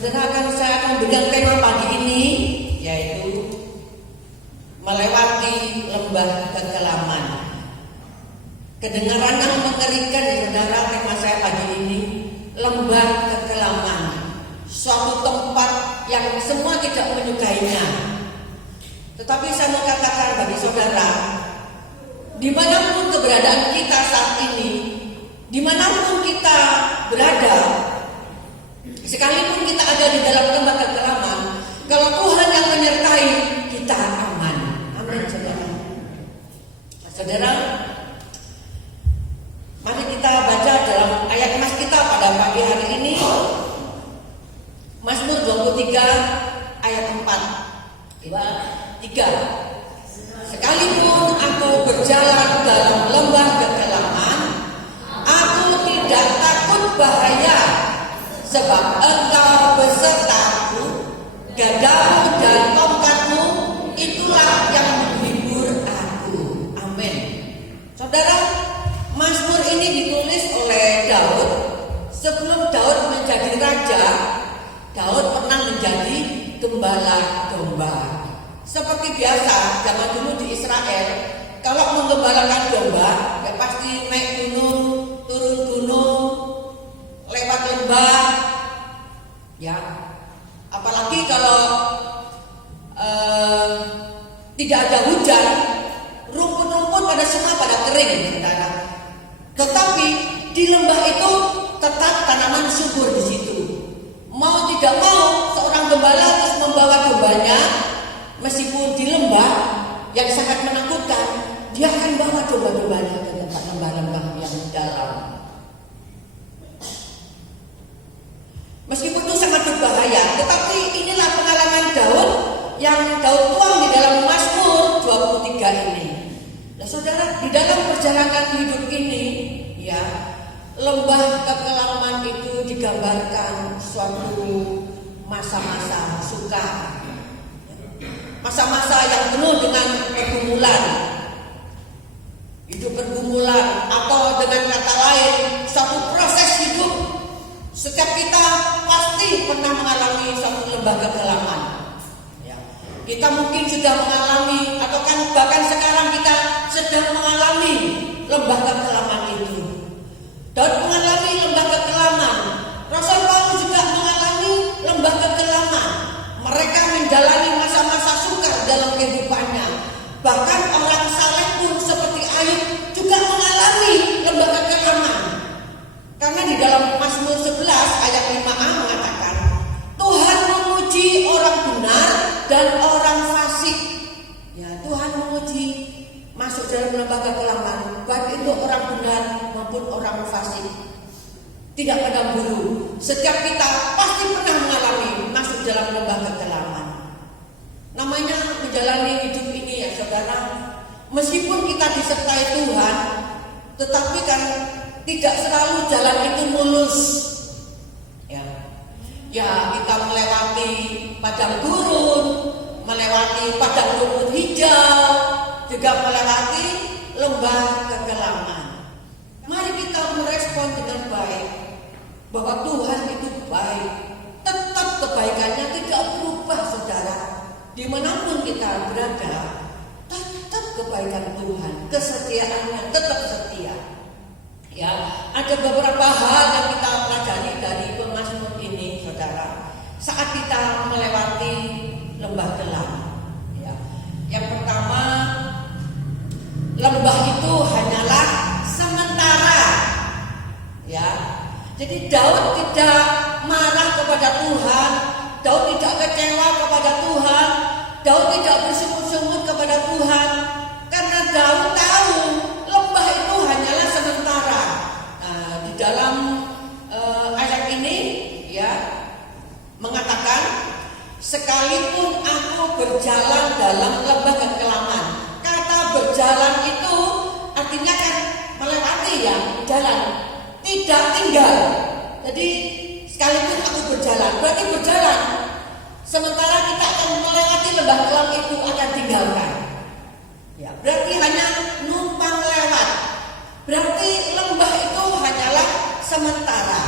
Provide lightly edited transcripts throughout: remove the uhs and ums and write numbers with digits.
Saya akan berikan tema pagi ini, yaitu melewati lembah kekelaman. Kedengaran yang mengerikan, saudara. Tema saya pagi ini, lembah kekelaman, suatu tempat yang semua tidak menyukainya. Tetapi saya mau katakan bagi saudara, dimanapun keberadaan kita saat ini, dimanapun kita berada, sekalipun kita ada di dalam lembah kekelaman, kalau Tuhan yang menyertai kita aman. Amin, saudara. Saudara, mari kita baca dalam ayat emas kita pada pagi hari ini, Mazmur 23 ayat 4. 2, 3. Sekalipun aku berjalan dalam lembah kekelaman, aku tidak takut bahaya, sebab Engkau besertaku, gadamu dan tongkatmu, itulah yang menghibur aku. Amin. Saudara, Mazmur ini ditulis oleh Daud. Sebelum Daud menjadi raja, Daud pernah menjadi gembala domba. Seperti biasa, zaman dulu di Israel, kalau menggembalakan domba, ya pasti naik gunung, turun gunung, lewat lembah, ya. Apalagi kalau tidak ada hujan, rumput-rumput pada semua pada kering, saudara. Tetapi di lembah itu tetap tanaman subur di situ. Mau tidak mau, seorang gembala harus membawa dombanya, meskipun di lembah yang sangat menakutkan, dia akan bawa domba-dombanya ke tempat lembah-lembah yang dalam. Meskipun itu sangat berbahaya, tetapi inilah pengalaman Daud yang Daud tuang di dalam Mazmur 23 ini. Nah, saudara, di dalam perjalanan hidup ini, ya, lembah kekelaman itu digambarkan suatu masa-masa sukar, masa-masa yang penuh dengan pergumulan, hidup pergumulan, atau dengan kata lain, suatu proses hidup. Setiap kita pasti pernah mengalami suatu lembah kekelaman. Ya. Kita mungkin sudah mengalami, atau kan bahkan sekarang kita sedang mengalami lembah kekelaman itu. Daud mengalami lembah kekelaman. Rasul Paulus juga mengalami lembah kekelaman. Mereka menjalani masa-masa sukar dalam kehidupannya. Bahkan orang saleh pun seperti Ayub juga mengalami lembah kekelaman. Karena di dalam Mazmur 11 ayat 5a mengatakan, Tuhan menguji orang benar dan orang fasik. Ya, Tuhan menguji masuk dalam lembah kekelaman, baik itu orang benar maupun orang fasik. Tidak pandang bulu. Setiap kita pasti pernah mengalami masuk dalam lembah kekelaman. Namanya menjalani hidup ini, ya saudara. Meskipun kita disertai Tuhan, tetapi kan tidak selalu jalan itu mulus. Ya, kita melewati padang gurun, melewati padang rumput hijau, juga melewati lembah kekelaman. Mari kita merespon dengan baik bahwa Tuhan itu baik. Tetap kebaikannya tidak berubah, saudara. Dimanapun kita berada, tetap kebaikan Tuhan, kesetiaannya tetap setia. Ya, ada beberapa hal yang kita pelajari dari Mazmur ini, saudara. Saat kita melewati lembah gelap, ya. Yang pertama, lembah itu hanyalah sementara. Ya. Jadi Daud tidak marah kepada Tuhan, Daud tidak kecewa kepada Tuhan, Daud tidak bersungut-sungut kepada Tuhan, karena Daud tahu lembah itu hanyalah sementara. Nah, di dalam ayat ini, ya, mengatakan, sekalipun aku berjalan dalam lembah kekelaman. Kata berjalan itu artinya kan melewati, ya, jalan, tidak tinggal. Jadi sekalipun aku berjalan, berarti berjalan. Sementara kita akan melewati lembah kelam itu akan tinggalkan. Ya, berarti hanya numpang lewat. Berarti lembah itu hanyalah sementara.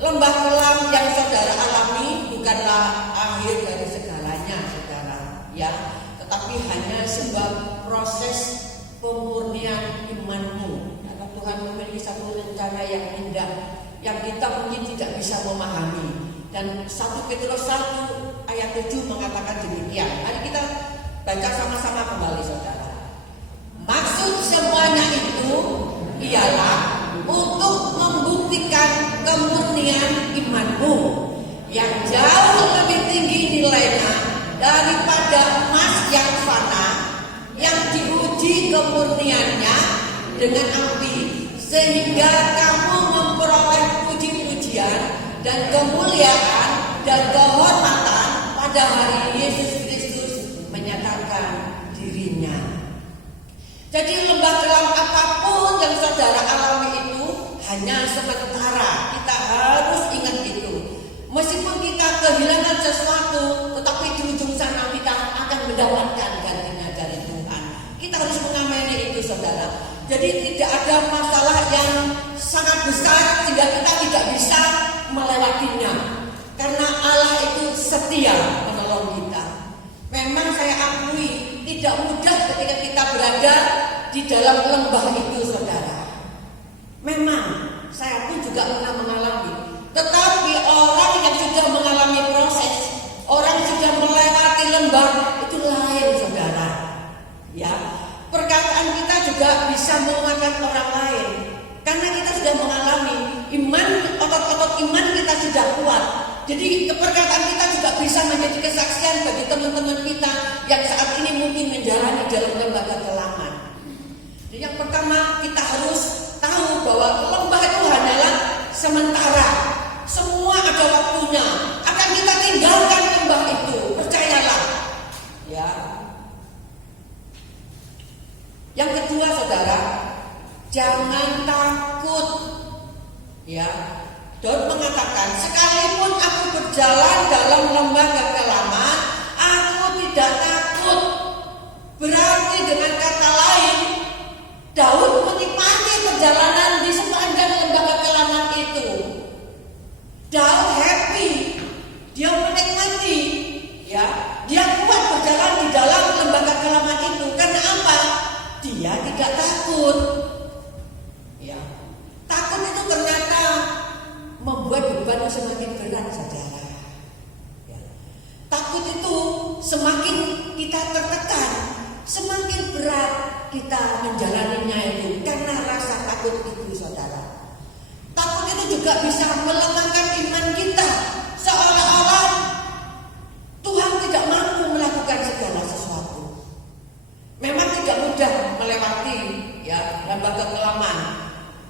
Lembah kelam yang saudara alami bukanlah akhir dari segalanya, saudara, ya, tetapi hanya sebuah proses pemurnian imanmu. Karena Tuhan memiliki satu rencana yang indah yang kita mungkin tidak bisa memahami. Dan 1 Petrus 1 ayat 7 mengatakan demikian. Mari kita baca sama-sama kembali, saudara. Maksud semuanya itu ialah untuk membuktikan kemurnian imanmu yang jauh lebih tinggi nilainya daripada emas yang fana, yang diuji kemurniannya dengan api, sehingga kamu memperoleh puji-pujian dan kemuliaan dan kehormatan pada hari Yesus Kristus menyatakan dirinya. Jadi lembah kelam apapun yang saudara alami itu hanya sementara. Kita harus ingat itu. Meskipun kita kehilangan sesuatu, tetapi di ujung sana kita akan mendapatkan gantinya dari Tuhan. Kita harus mengamini itu, saudara. Jadi tidak ada masalah yang sangat besar sehingga kita tidak bisa melewatinya. Karena Allah itu setia menolong kita. Memang saya akui tidak mudah ketika kita berada di dalam lembah itu, saudara. Memang saya pun juga pernah mengalami. Tetapi orang yang sudah mengalami proses, orang yang sudah melewati lembah itu lain, saudara. Ya, perkataan kita juga bisa menguatkan orang lain. Karena kita sudah mengalami iman, otot-otot iman kita sudah kuat. Jadi perkataan kita juga bisa menjadi kesaksian bagi teman-teman kita yang saat ini mungkin menjalani dalam lembah kekelaman. Jadi yang pertama kita harus tahu bahwa lembah itu hanyalah sementara. Semua ada waktunya. Akan kita tinggalkan lembah itu, percayalah. Ya. Yang kedua, saudara, jangan takut. Ya. Daud mengatakan, sekalipun aku berjalan dalam lembah kekelaman, aku tidak takut. Berarti dengan kata lain, Daud menikmati perjalanan di sepanjang lembah kekelaman itu. Daud happy, dia menikmati, ya, dia kuat berjalan di dalam lembah kekelaman itu. Karena apa? Dia tidak takut. Ya, takut itu ternyata membuat beban semakin berat, saudara. Ya. Takut itu semakin kita tertekan, semakin berat kita menjalaninya itu karena rasa takut itu, saudara. Takut itu juga bisa melemahkan iman kita, seolah-olah Tuhan tidak mampu melakukan segala sesuatu. Memang tidak mudah melewati, ya, lembah kekelaman.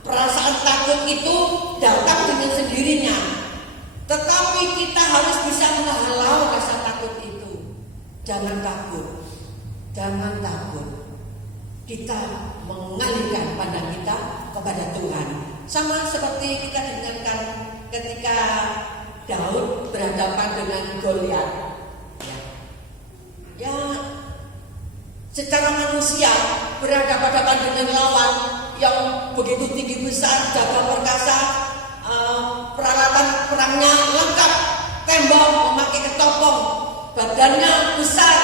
Perasaan takut itu datang dengan sendirinya. Tetapi kita harus bisa menghalau rasa takut itu. Jangan takut. Jangan takut. Kita mengalihkan pandang kita kepada Tuhan. Sama seperti kita dengarkan ketika Daud berhadapan dengan Goliat. Ya, secara manusia berhadapan dengan lawan yang begitu tinggi besar, gagah perkasa, peralatan perangnya lengkap, tembok, memakai ketopong, badannya besar,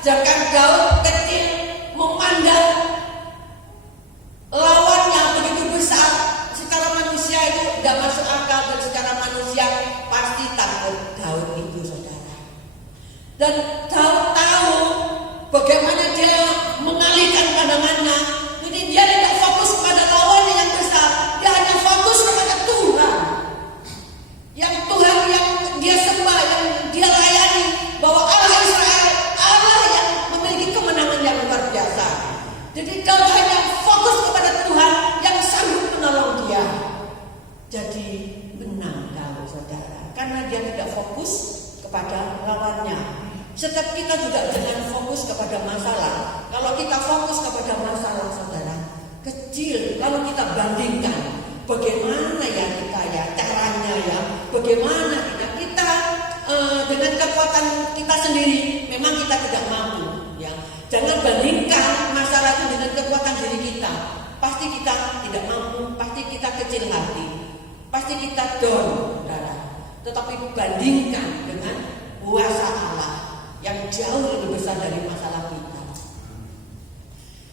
sedangkan Daud kecil, memandang lawannya begitu besar. Secara manusia itu tidak masuk akal, dan secara manusia pasti takut Daud itu, saudara. Dan Daud tahu bagaimana dia mengalihkan pandangannya. Jadi dia tidak fokus kepada lawannya yang besar, dia hanya fokus kepada Tuhan. Yang Tuhan yang dia sembah, yang dia layani, bahwa Allah Israel, Allah yang memiliki kemenangan yang luar biasa. Jadi Daud hanya fokus kepada Tuhan yang sanggup menolong dia. Jadi menang Daud, saudara, karena dia tidak fokus kepada lawannya. Setiap kita juga jangan fokus kepada masalah. Kalau kita fokus kepada masalah, saudara, kecil, lalu kita bandingkan bagaimana ya kita, ya caranya, ya bagaimana kita dengan kekuatan kita sendiri, memang kita tidak mampu, ya. Jangan bandingkan masalah itu dengan kekuatan diri kita. Pasti kita tidak mampu, pasti kita kecil hati, pasti kita down, saudara. tetapi bandingkan dengan kuasa Allah yang jauh lebih besar dari masalah kita.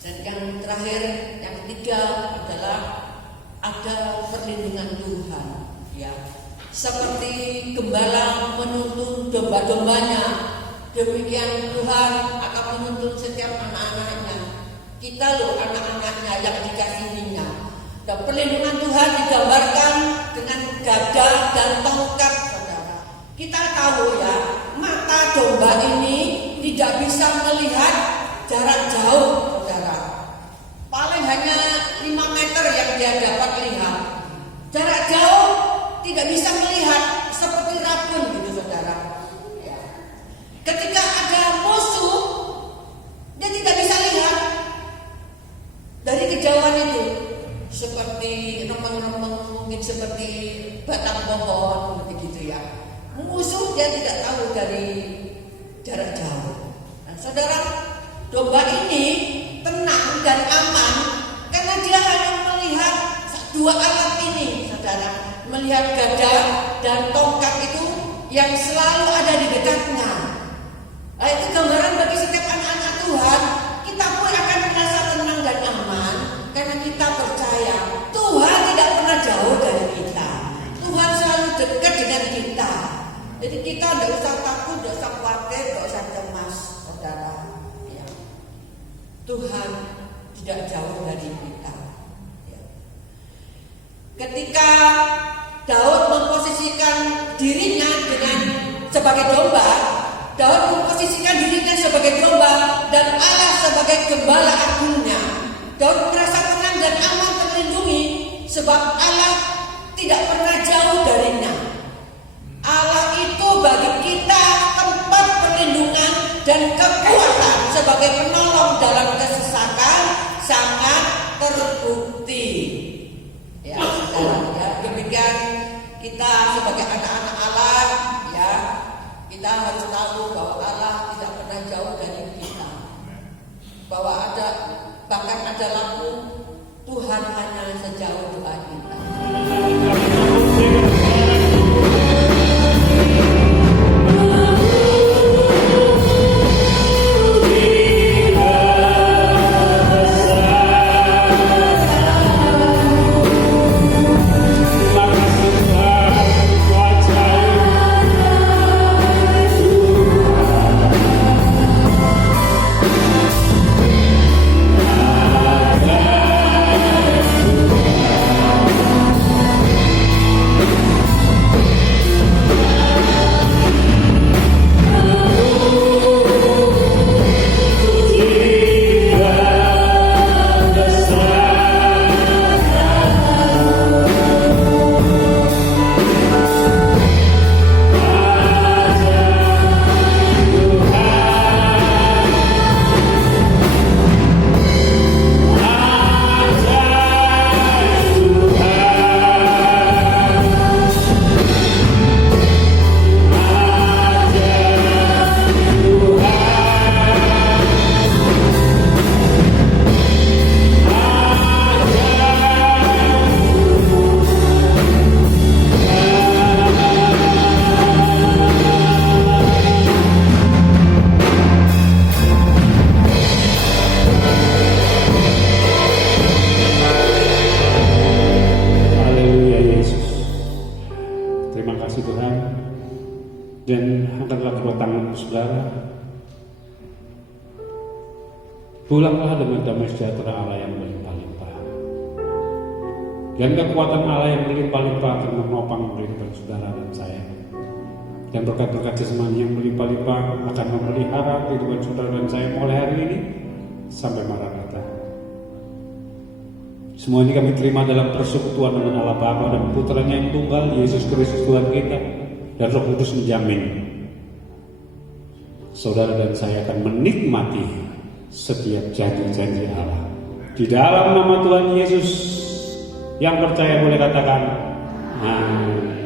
Dan yang terakhir, yang ketiga adalah ada perlindungan Tuhan, ya. Seperti gembala menuntun domba-dombanya, demikian Tuhan akan menuntun setiap anak-anaknya. Kita loh anak-anaknya yang dikasihinya. Dan perlindungan Tuhan digambarkan dengan gada dan tongkat, saudara. Kita tahu ya, mata domba ini tidak bisa melihat jarak jauh, saudara. Paling hanya 5 meter yang dia dapat lihat. Jarak jauh tidak bisa melihat, seperti rabun gitu, saudara. Ketika ada musuh, dia tidak bisa lihat dari kejauhan itu, seperti remeng-remeng, mungkin seperti batang pohon begitu ya. Musuh dia tidak tahu dari jarak jauh. Nah, saudara, domba ini tenang dan aman karena dia hanya melihat dua alat ini, saudara. Melihat gada dan tongkat itu yang selalu ada di dekatnya. Nah, itu gambaran bagi setiap anak-anak Tuhan. Kita pun akan merasa tenang dan aman karena kita percaya Tuhan tidak pernah jauh dari kita. Tuhan selalu dekat dengan kita. Jadi kita tidak usah takut, tidak usah khawatir, tidak usah cemas, saudara. Ya. Tuhan tidak jauh dari kita. Ya. Ketika Daud memposisikan dirinya sebagai domba, Daud memposisikan dirinya sebagai domba dan Allah sebagai gembala agungnya. Daud merasa tenang dan aman terlindungi sebab Allah tidak pernah jauh darinya. Allah itu bagi kita tempat perlindungan dan kekuatan sebagai penolong dalam kesesakan sangat terbukti. Ya, saudara, ya, demikian kita sebagai anak-anak Allah, ya, kita harus tahu bahwa Allah tidak pernah jauh dari kita. Bahwa bahkan ada lampu Tuhan hanya sejauh doa kita. Pulanglah dengan damai sejahtera Allah yang berlimpah-limpah. Dan kekuatan Allah yang berlimpah-limpah akan menopang kehidupan saudara dan saya. Dan berkat-berkat jasmani yang berlimpah-limpah akan memelihara kehidupan saudara dan saya mulai hari ini sampai Maranatha. Semua ini kami terima dalam persekutuan dengan Allah Bapa dan Putranya yang tunggal, Yesus Kristus Tuhan kita, dan Roh Kudus menjamin saudara dan saya akan menikmati setiap janji-janji Allah. Di dalam nama Tuhan Yesus, yang percaya boleh katakan amin.